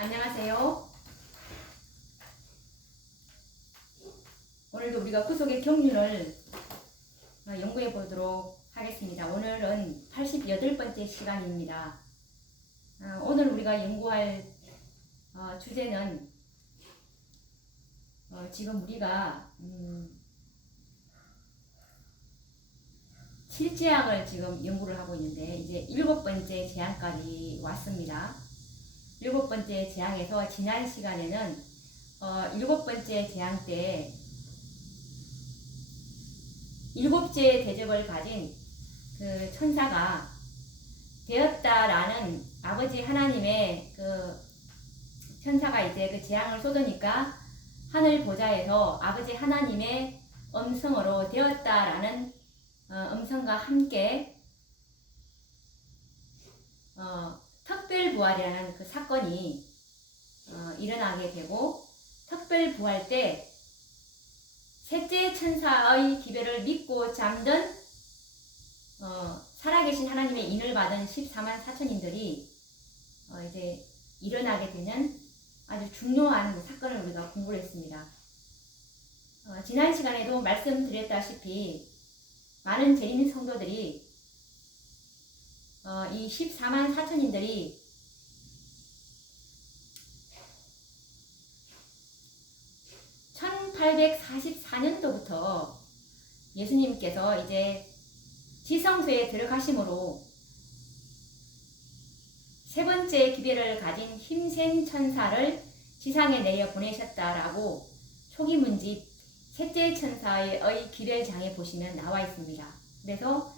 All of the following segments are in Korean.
안녕하세요. 오늘도 우리가 구속의 경륜을 어, 연구해 보도록 하겠습니다. 오늘은 88번째 시간입니다. 어, 오늘 우리가 연구할 어, 주제는 어, 지금 우리가 음, 칠제약을 지금 연구를 하고 있는데 이제 일곱 번째 제안까지 왔습니다. 일곱 번째 재앙에서 지난 시간에는 어, 일곱 번째 재앙 때 일곱째 대접을 가진 그 천사가 되었다라는 아버지 하나님의 그 천사가 이제 그 재앙을 쏟으니까 하늘 보좌에서 아버지 하나님의 음성으로 되었다라는 어, 음성과 함께 어, 특별부활이라는 그 사건이 어, 일어나게 되고 특별부활 때 셋째 천사의 기별을 믿고 잠든 어, 살아계신 하나님의 인을 받은 14만 4천인들이 어, 이제 일어나게 되는 아주 중요한 그 사건을 우리가 공부를 했습니다. 어, 지난 시간에도 말씀드렸다시피 많은 재림 성도들이 어, 이 14만 4천인들이 (1844년도부터) 예수님께서 이제 지성소에 들어가심으로 세 번째 기별을 가진 힘센 천사를 지상에 내려 보내셨다라고 초기 문집 셋째 천사의 기별장에 보시면 나와 있습니다. 그래서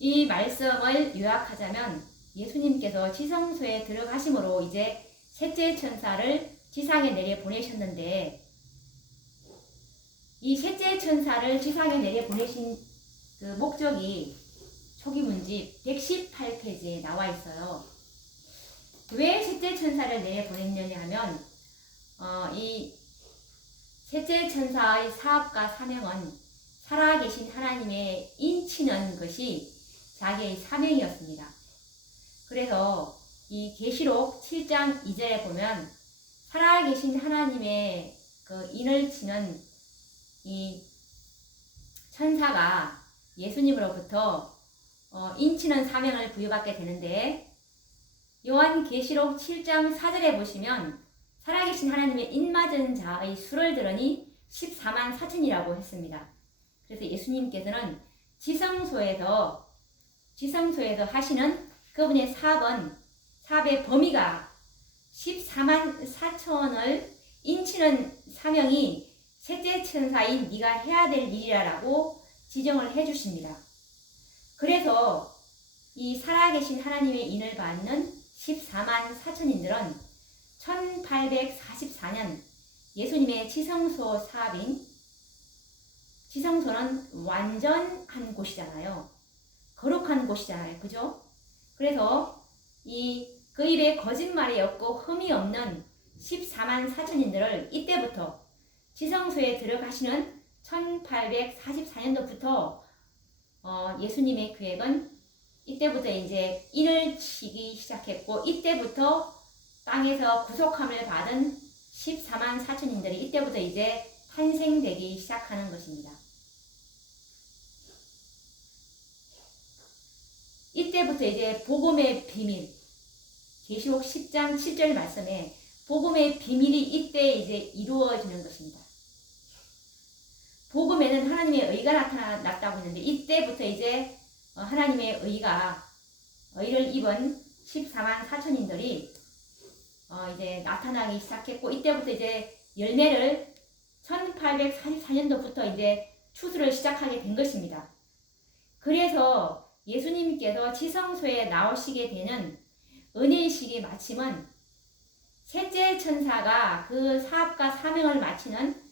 이 말씀을 요약하자면 예수님께서 지성소에 들어가심으로 이제 셋째 천사를 지상에 내려 보내셨는데 이 셋째 천사를 지상에 내려 보내신 그 목적이 초기 문집 118페이지에 나와 있어요. 왜 셋째 천사를 내려 보냈느냐 하면 어, 이 셋째 천사의 사업과 사명은 살아계신 하나님의 인치는 것이 자기의 사명이었습니다. 그래서 이 계시록 7장 2절에 보면 살아계신 하나님의 그 인을 치는 이 천사가 예수님으로부터 어, 인치는 사명을 부여받게 되는데 요한 계시록 7장 4절에 보시면 살아계신 하나님의 인맞은 자의 수를 들으니 14만 4천이라고 했습니다. 그래서 예수님께서는 지성소에서 지성소에서 하시는 그분의 사업은 사업의 범위가 14만 4천을 인치는 사명이 셋째 천사인 네가 해야 될 일이라고 지정을 해 주십니다. 그래서 이 살아계신 하나님의 인을 받는 14만 4천인들은 1844년 예수님의 지성소 사업인 지성소는 완전한 곳이잖아요. 거룩한 곳이잖아요. 그죠? 그래서 이 그 입에 거짓말이 없고 흠이 없는 14만 4천인들을 이때부터 지성소에 들어가시는 1844년도부터 어, 예수님의 계획은 이때부터 이제 인을 치기 시작했고 이때부터 땅에서 구속함을 받은 14만 4천인들이 이때부터 이제 탄생되기 시작하는 것입니다. 이때부터 이제 복음의 비밀, 계시록 10장 7절 말씀에 복음의 비밀이 이때 이제 이루어지는 것입니다. 복음에는 하나님의 의가 나타났다고 했는데 이때부터 이제 어, 하나님의 의가 의를 입은 14만 4천인들이 어 이제 나타나기 시작했고 이때부터 이제 열매를 1844년도부터 이제 추수를 시작하게 된 것입니다. 그래서 예수님께서 지성소에 나오시게 되는 은혜의 시기 마침은 셋째 천사가 그 사업과 사명을 마치는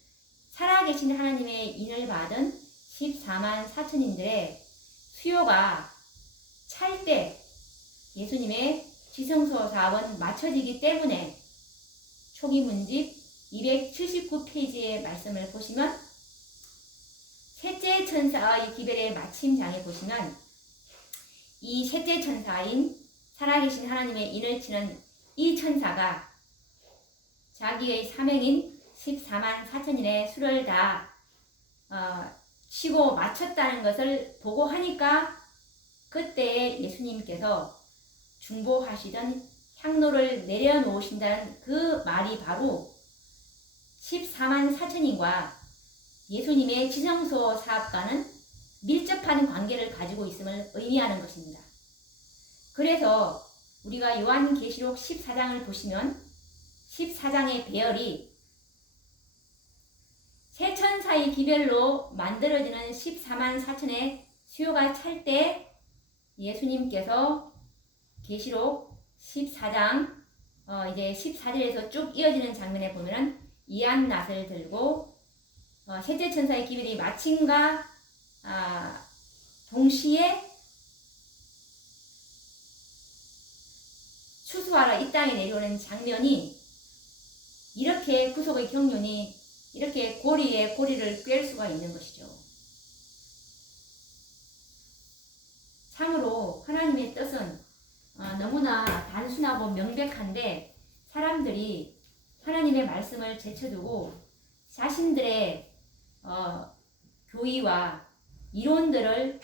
살아계신 하나님의 인을 받은 14만 4천인들의 수요가 찰 때 예수님의 지성소 사업은 마쳐지기 때문에 초기 문집 279페이지의 말씀을 보시면 셋째 천사의 기별의 마침장에 보시면 이 셋째 천사인 살아계신 하나님의 인을 치는 이 천사가 자기의 사명인 14만 4천인의 수를 다 어, 치고 마쳤다는 것을 보고 하니까 그때 예수님께서 중보하시던 향로를 내려놓으신다는 그 말이 바로 14만 4천인과 예수님의 지성소 사업과는 밀접한 관계를 가지고 있음을 의미하는 것입니다. 그래서 우리가 요한계시록 14장을 보시면 14장의 배열이 세 천사의 기별로 만들어지는 14만 4천의 수요가 찰 때 예수님께서 계시록 14장 어 이제 14절에서 쭉 이어지는 장면에 보면은 이한 낫을 들고 어 셋째 천사의 기별이 마침과 아, 동시에 추수하러 이 땅에 내려오는 장면이 이렇게 구속의 경륜이 이렇게 고리에 고리를 꿰을 수가 있는 것이죠. 참으로 하나님의 뜻은 어, 너무나 단순하고 명백한데 사람들이 하나님의 말씀을 제쳐두고 자신들의 어, 교의와 이론들을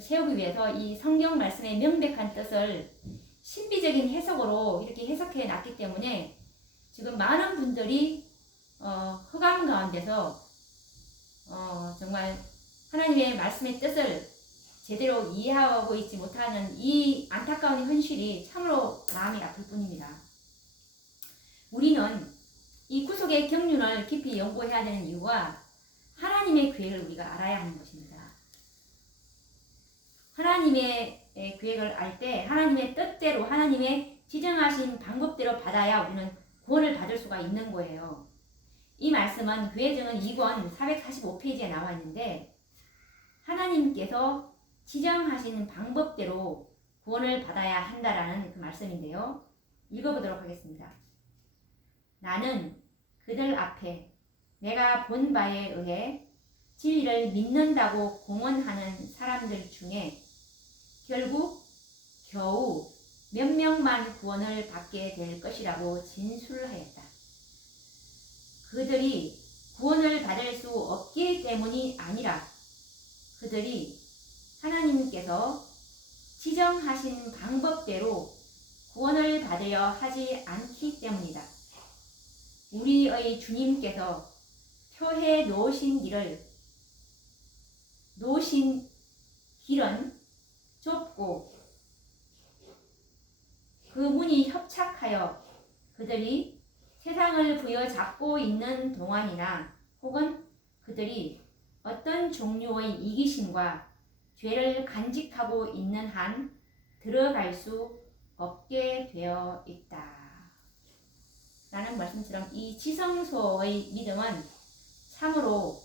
세우기 위해서 이 성경 말씀의 명백한 뜻을 신비적인 해석으로 이렇게 해석해 놨기 때문에 지금 많은 분들이 어, 흑암 가운데서 어, 정말 하나님의 말씀의 뜻을 제대로 이해하고 있지 못하는 이 안타까운 현실이 참으로 마음이 아플 뿐입니다. 우리는 이 구속의 경륜을 깊이 연구해야 되는 이유가 하나님의 계획을 우리가 알아야 하는 것입니다. 하나님의 계획을 알 때 하나님의 뜻대로 하나님의 지정하신 방법대로 받아야 우리는 구원을 받을 수가 있는 거예요. 이 말씀은 교회정은 2권 445페이지에 나와 있는데 하나님께서 지정하신 방법대로 구원을 받아야 한다라는 그 말씀인데요. 읽어보도록 하겠습니다. 나는 그들 앞에 내가 본 바에 의해 진리를 믿는다고 공언하는 사람들 중에 결국 겨우 몇 명만 구원을 받게 될 것이라고 진술을 하였다. 그들이 구원을 받을 수 없기 때문이 아니라 그들이 하나님께서 지정하신 방법대로 구원을 받으려 하지 않기 때문이다. 우리의 주님께서 표해 놓으신 길을 놓으신 길은 좁고 그 문이 협착하여 그들이 세상을 부여잡고 있는 동안이나 혹은 그들이 어떤 종류의 이기심과 죄를 간직하고 있는 한 들어갈 수 없게 되어 있다. 라는 말씀처럼 이 지성소의 믿음은 참으로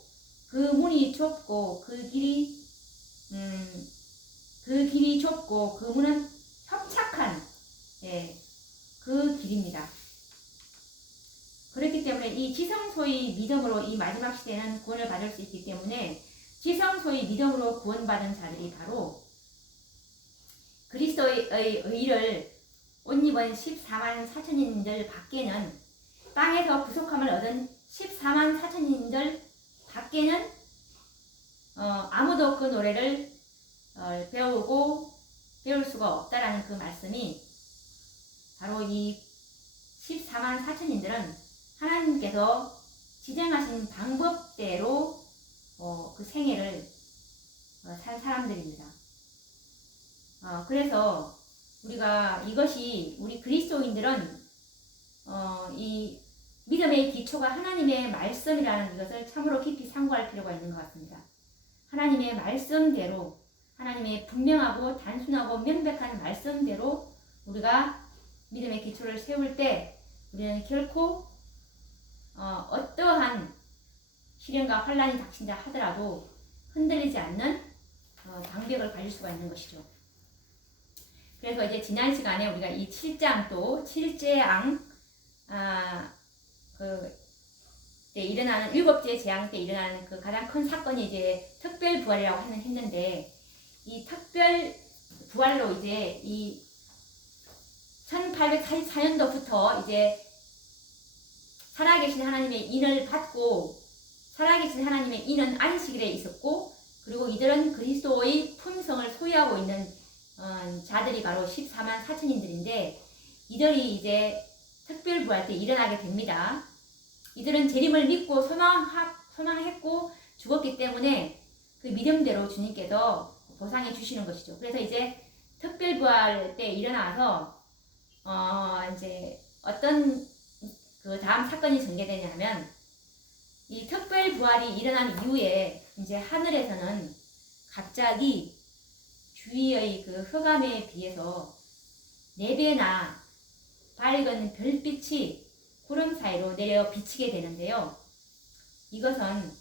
그 문이 좁고 그 길이 음, 그 길이 좁고 그 문은 협착한 예, 그 길입니다. 그렇기 때문에 이 지성소의 믿음으로 이 마지막 시대는 구원을 받을 수 있기 때문에 지성소의 믿음으로 구원받은 자들이 바로 그리스도의 의를 옷 입은 14만 4천인들 밖에는 땅에서 부속함을 얻은 14만 4천인들 밖에는 어, 아무도 그 노래를 어, 배우고 배울 수가 없다라는 그 말씀이 바로 이 14만 4천인들은 하나님께서 지정하신 방법대로 어, 그 생애를 어, 산 사람들입니다. 어, 그래서 우리가 이것이 우리 그리스도인들은 어, 이 믿음의 기초가 하나님의 말씀이라는 것을 참으로 깊이 상고할 필요가 있는 것 같습니다. 하나님의 말씀대로 하나님의 분명하고 단순하고 명백한 말씀대로 우리가 믿음의 기초를 세울 때 우리는 결코 어, 떠한 시련과 환란이 닥친다 하더라도 흔들리지 않는 어, 방벽을 가질 수가 있는 것이죠. 그래서 이제 지난 시간에 우리가 이 7장 또 7재앙 아, 그 이제 일어나는 일곱째 재앙 때 일어나는 그 가장 큰 사건이 이제 특별 부활이라고 하는 했는데 이 특별 부활로 이제 이 1844년도부터 이제 살아계신 하나님의 인을 받고 살아계신 하나님의 인은 안식일에 있었고 그리고 이들은 그리스도의 품성을 소유하고 있는 어, 자들이 바로 14만 4천인들인데 이들이 이제 특별 부활 때 일어나게 됩니다. 이들은 재림을 믿고 소망하, 소망했고 죽었기 때문에 그 믿음대로 주님께서 보상해 주시는 것이죠. 그래서 이제 특별 부활 때 일어나서 어 이제 어떤 그 다음 사건이 전개되냐면 이 특별 부활이 일어난 이후에 이제 하늘에서는 갑자기 주위의 그 흑암에 비해서 네 배나 밝은 별빛이 구름 사이로 내려 비치게 되는데요. 이것은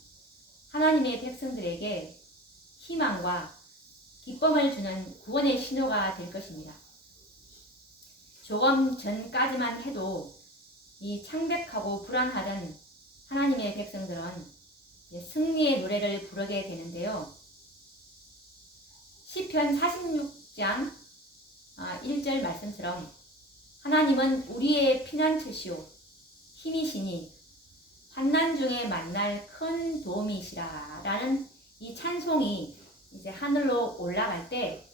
하나님의 백성들에게 희망과 기쁨을 주는 구원의 신호가 될 것입니다. 조금 전까지만 해도 이 창백하고 불안하던 하나님의 백성들은 승리의 노래를 부르게 되는데요. 시편 46장 1절 말씀처럼 하나님은 우리의 피난처시오 힘이시니 환난 중에 만날 큰 도움이시라 라는 이 찬송이 이제 하늘로 올라갈 때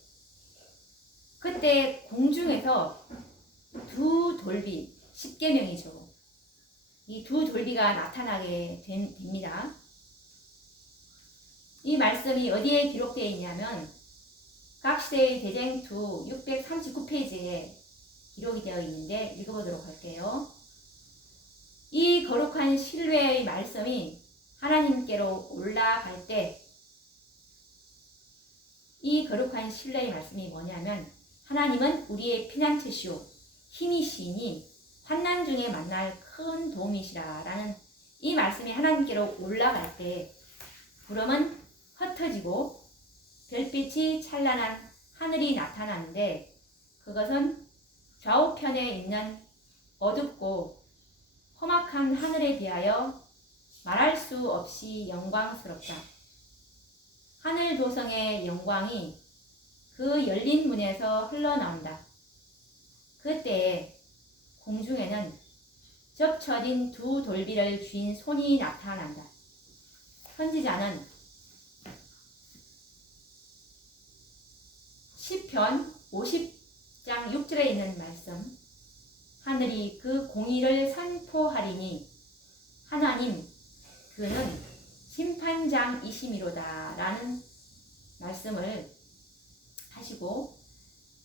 그때 공중에서 두 돌비 십계명이죠. 이 두 돌비가 나타나게 된, 됩니다. 이 말씀이 어디에 기록되어 있냐면 각시대의 대쟁투 639페이지에 기록이 되어 있는데 읽어보도록 할게요. 이 거룩한 신뢰의 말씀이 하나님께로 올라갈 때 이 거룩한 신뢰의 말씀이 뭐냐면 하나님은 우리의 피난처시오 힘이시니 환난 중에 만날 큰 도움이시라라는 이 말씀이 하나님께로 올라갈 때 구름은 흩어지고 별빛이 찬란한 하늘이 나타나는데 그것은 좌우편에 있는 어둡고 험악한 하늘에 비하여 말할 수 없이 영광스럽다. 하늘 도성의 영광이 그 열린 문에서 흘러나온다. 그때에 공중에는 접쳐진 두 돌비를 쥔 손이 나타난다. 선지자는 시편 50장 6절에 있는 말씀 하늘이 그 공의를 선포하리니 하나님 그는 심판장이심이로다 라는 말씀을 하시고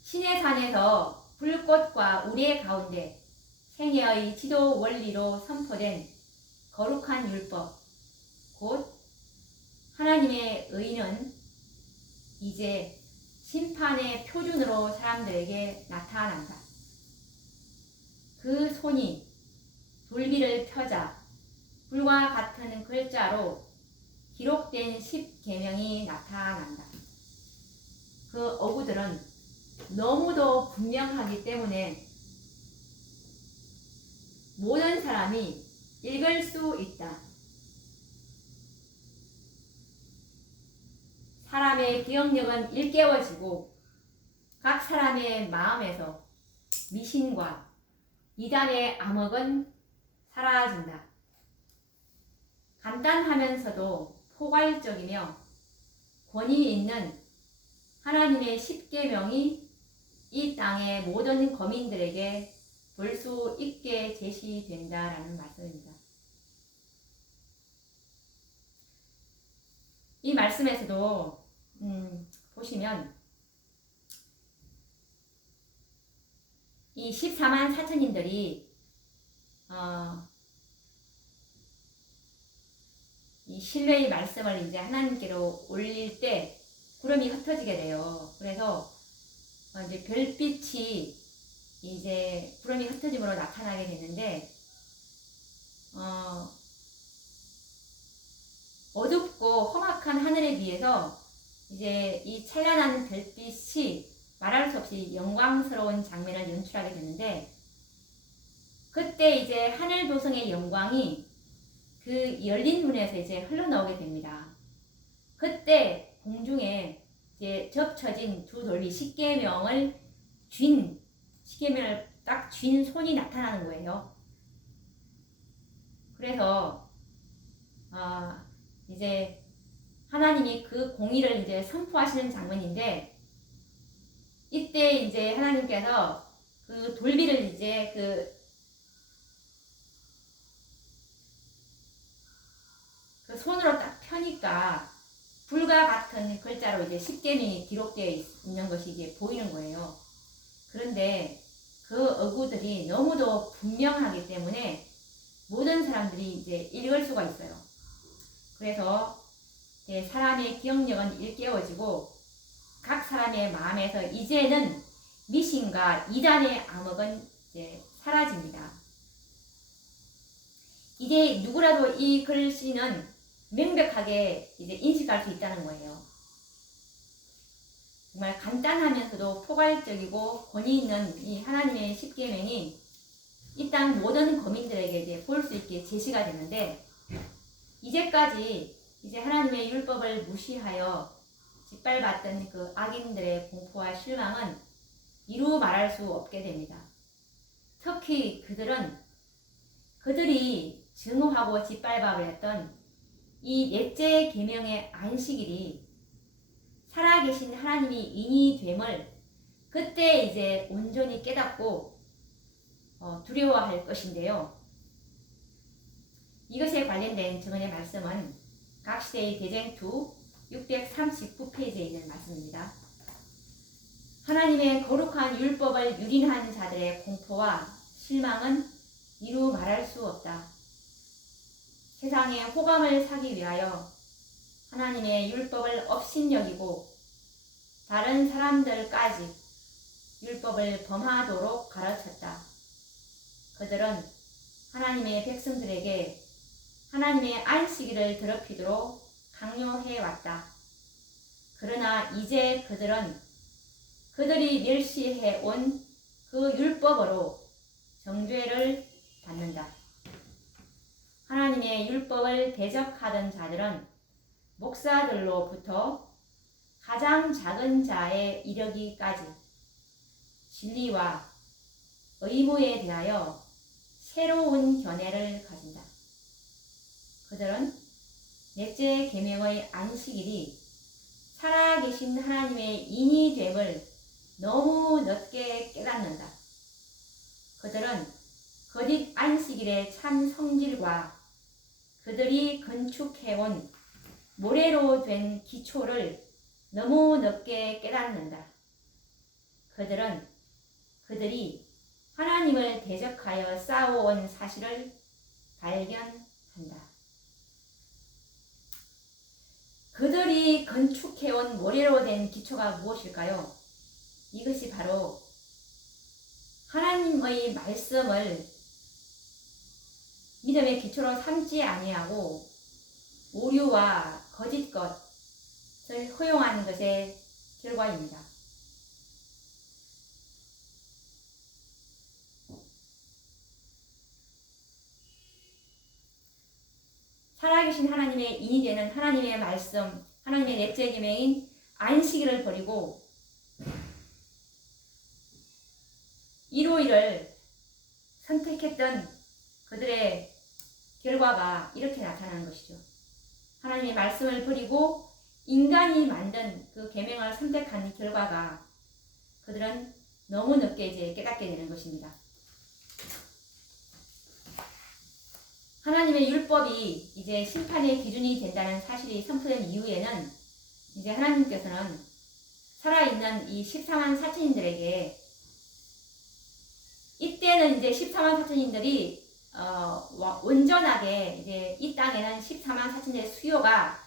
신의 산에서 불꽃과 우리의 가운데 생애의 지도 원리로 선포된 거룩한 율법 곧 하나님의 의는 이제 심판의 표준으로 사람들에게 나타난다. 그 손이 돌비를 펴자 불과 같은 글자로 기록된 십계명이 나타난다. 그 어구들은 너무도 분명하기 때문에 모든 사람이 읽을 수 있다. 사람의 기억력은 일깨워지고 각 사람의 마음에서 미신과 이단의 암흑은 사라진다. 간단하면서도 포괄적이며 권위 있는 하나님의 십계명이 이 땅의 모든 거민들에게 볼 수 있게 제시된다라는 말씀입니다. 이 말씀에서도 음, 보시면 이 14만 4천인들이 어, 이 신뢰의 말씀을 이제 하나님께로 올릴 때 구름이 흩어지게 돼요. 그래서 어, 이제 별빛이 이제 구름이 흩어짐으로 나타나게 되는데 어, 어둡고 험악한 하늘에 비해서 이제 이 찬란한 별빛이 말할 수 없이 영광스러운 장면을 연출하게 되는데 그때 이제 하늘 도성의 영광이 그 열린 문에서 이제 흘러나오게 됩니다. 그때 공중에 이제 접쳐진 두 돌비 십계명을 쥔 십계명을 딱 쥔 손이 나타나는 거예요. 그래서 어, 이제 하나님이 그 공의를 이제 선포하시는 장면인데 이때 이제 하나님께서 그 돌비를 이제 그, 손으로 딱 펴니까 불과 같은 글자로 이제 십계명이 기록되어 있- 있는 것이 이게 보이는 거예요. 그런데 그 어구들이 너무도 분명하기 때문에 모든 사람들이 이제 읽을 수가 있어요. 그래서 이제 사람의 기억력은 일깨워지고 각 사람의 마음에서 이제는 미신과 이단의 암흑은 이제 사라집니다. 이제 누구라도 이 글씨는 명백하게 이제 인식할 수 있다는 거예요. 정말 간단하면서도 포괄적이고 권위 있는 이 하나님의 십계명이 이 땅 모든 거민들에게 이제 볼 수 있게 제시가 되는데 이제까지 이제 하나님의 율법을 무시하여 짓밟았던 그 악인들의 공포와 실망은 이루 말할 수 없게 됩니다. 특히 그들은 그들이 증오하고 짓밟아 버렸던 이 넷째 계명의 안식일이 살아계신 하나님이 인이 됨을 그때 이제 온전히 깨닫고 어, 두려워할 것인데요. 이것에 관련된 증언의 말씀은 각 시대의 대쟁투 639페이지에 있는 말씀입니다. 하나님의 거룩한 율법을 유린한 자들의 공포와 실망은 이루 말할 수 없다. 세상에 호감을 사기 위하여 하나님의 율법을 업신여기고 다른 사람들까지 율법을 범하도록 가르쳤다. 그들은 하나님의 백성들에게 하나님의 안식일을 더럽히도록 강요해 왔다. 그러나 이제 그들은 그들이 멸시해 온 그 율법으로 정죄를 받는다. 하나님의 율법을 대적하던 자들은 목사들로부터 가장 작은 자에 이르기까지 진리와 의무에 대하여 새로운 견해를 가진다. 그들은 넷째 계명의 안식일이 살아계신 하나님의 인이 됨을 너무 늦게 깨닫는다. 그들은 거짓 안식일의 참 성질과 그들이 건축해온 모래로 된 기초를 너무 늦게 깨닫는다. 그들은 그들이 하나님을 대적하여 싸워온 사실을 발견한다. 그들이 건축해온 모래로 된 기초가 무엇일까요? 이것이 바로 하나님의 말씀을 믿음의 기초로 삼지 아니하고 오류와 거짓 것을 허용하는 것의 결과입니다. 살아계신 하나님의 인이 되는 하나님의 말씀, 하나님의 넷째 계명인 안식일을 버리고 일요일을 선택했던 그들의 결과가 이렇게 나타나는 것이죠. 하나님의 말씀을 버리고 인간이 만든 그 계명을 선택한 결과가 그들은 너무 늦게 이제 깨닫게 되는 것입니다. 하나님의 율법이 이제 심판의 기준이 된다는 사실이 선포된 이후에는 이제 하나님께서는 살아있는 이 14만 사천인들에게 이때는 이제 14만 사천인들이 어, 와- 온전하게 이제 이 땅에는 14만 사천의 수요가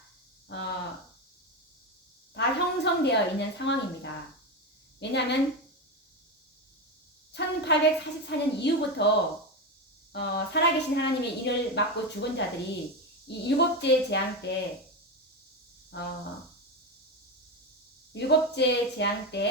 어, 다 형성되어 있는 상황입니다. 왜냐하면 1844년 이후부터 어, 살아계신 하나님의 일을 맡고 죽은 자들이 이 일곱째 재앙 때 어, 일곱째 재앙 때